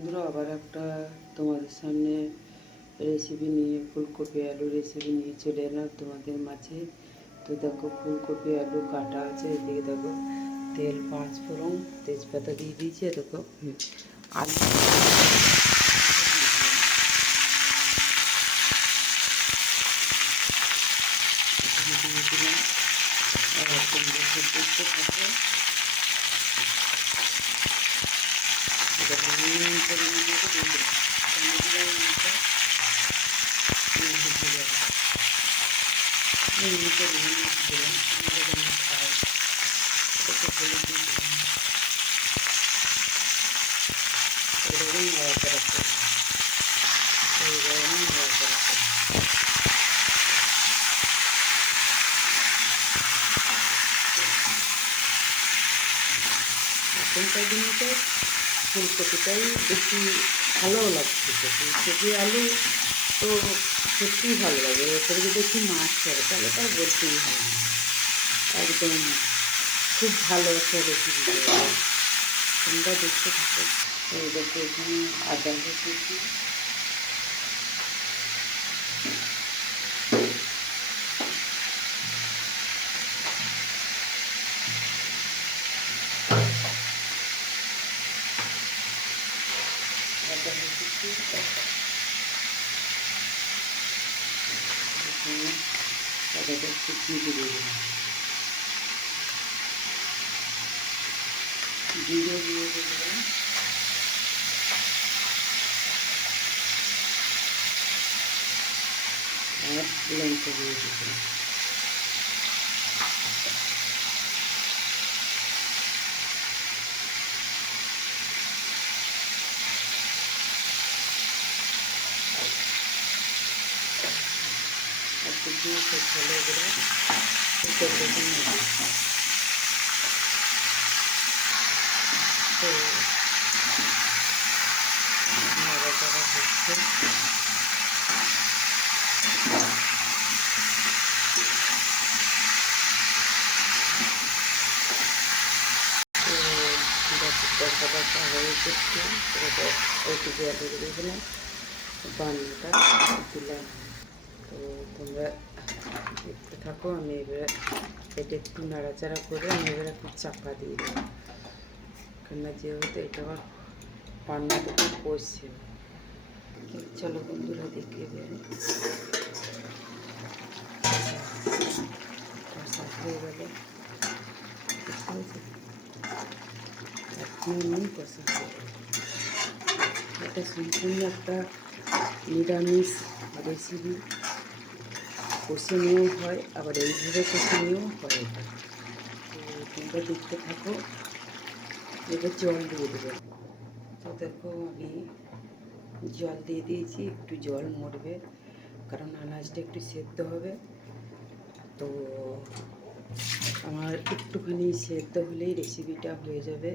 বন্ধুরা, আবার একটা তোমাদের সামনে রেসিপি নিয়ে ফুলকপি আলু রেসিপি নিয়ে চলে এলাম তোমাদের মাঝে। তো দেখো, ফুলকপি আলু কাটা আছে, এদিকে দেখো তেল, পাঁচ ফোড়ন, তেজপাতা দিয়ে দিয়েছি। দেখো আলু দিয়ে দিলাম। আর তোমরা সব দেখতে থাকো। এটা নুন পরিমাণ মতো দিয়ে দিলাম। নুনটা দিয়ে দিলাম। আমরা যেমন খাই এটাকে বলে দিয়ে দিলাম। এরকম নাড়াচাড়া করবো। এইরকমই নাড়াচাড়া করবো। এখনকার দিনে তো ফুলকপিটাই বেশি ভালো লাগছে। ফুলকপি আলু তো সত্যিই ভালো লাগে। এরপরে যদি একটু মাছ করে তাহলে তার বলতেই হয় না। একদম খুব ভালো একটা রেসিপি। তোমরা দেখতে থাকো। এই দেখো, এখানে আদা বসিয়েছি। আদা বসিয়েছি, এখানে আদাটা একটু দিয়ে দিলাম। জিরে দিয়ে দিলাম। আর লঙ্কা দিয়ে দিলাম। আর কিছু ভালো করে তো নাড়াচাড়া হচ্ছে। কষা কষা হয়ে যাচ্ছে। ওইটুকু আলু দিয়ে দিলাম, বান্নাটা দিলাম। তো তোমরা দেখতে থাকো। আমি এবারে এটা একটু নাড়াচাড়া করে আমি এবারে একটু চাপা দিয়ে দেবো, কেননা যেহেতু এটা আবার বান্নাটা খুব কষছে। চলো বন্ধুরা, দেখে দেবে কষা হয়ে গেল। এমনি কষা হয়ে গেল। এটা সম্পূর্ণ একটা নিরামিষ রেসিপি। কষে নিয়েও হয়, আবার এইভাবে কষে নিয়েও হয় এটা। তো তোমরা দেখতে থাকো। এবার জল দিয়ে দেবে। তো দেখো, আমি জল দিয়ে দিয়েছি। একটু জল মরবে, কারণ আনাজটা একটু সেদ্ধ হবে। তো আমার একটুখানি সেদ্ধ হলেই রেসিপিটা হয়ে যাবে।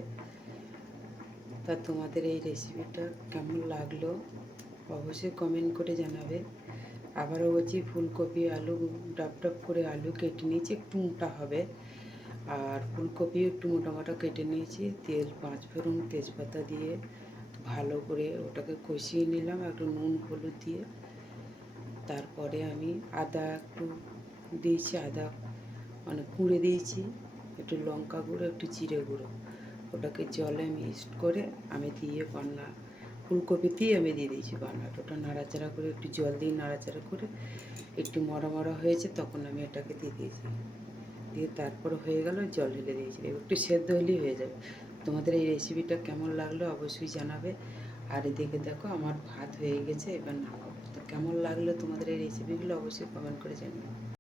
তা তোমাদের এই রেসিপিটা কেমন লাগলো অবশ্যই কমেন্ট করে জানাবে। আবারও বলছি, ফুলকপি আলু ডাব ডাব করে আলু কেটে নিয়েছি, একটু মোটা হবে। আর ফুলকপি একটু মোটা মোটা কেটে নিয়েছি। তেল, পাঁচ ফোড়ন, তেজপাতা দিয়ে ভালো করে ওটাকে কষিয়ে নিলাম একটু নুন হলুদ দিয়ে। তারপরে আমি আদা একটু দিয়েছি, আদা মানে কুড়ে দিয়েছি, একটু লঙ্কা গুঁড়ো, একটু জিরে গুঁড়ো। ওটাকে জলে মিক্সড করে আমি দিয়ে ফুলকপিতেই আমি দিয়ে দিয়েছি বান্নাটা। ওটা নাড়াচাড়া করে একটু জল দিয়ে নাড়াচাড়া করে একটু মরা মরা হয়েছে, তখন আমি এটাকে দিয়ে দিয়েছি। দিয়ে তারপরে হয়ে গেল, জল ঢেলে দিয়েছি। একটু সেদ্ধ হলেই হয়ে যাবে। তোমাদের এই রেসিপিটা কেমন লাগলো অবশ্যই জানাবে। আর এদিকে দেখো, আমার ভাত হয়ে গেছে, এবার নামাবো। তো কেমন লাগলো তোমাদের এই রেসিপিগুলো অবশ্যই কমেন্ট করে জানাবে।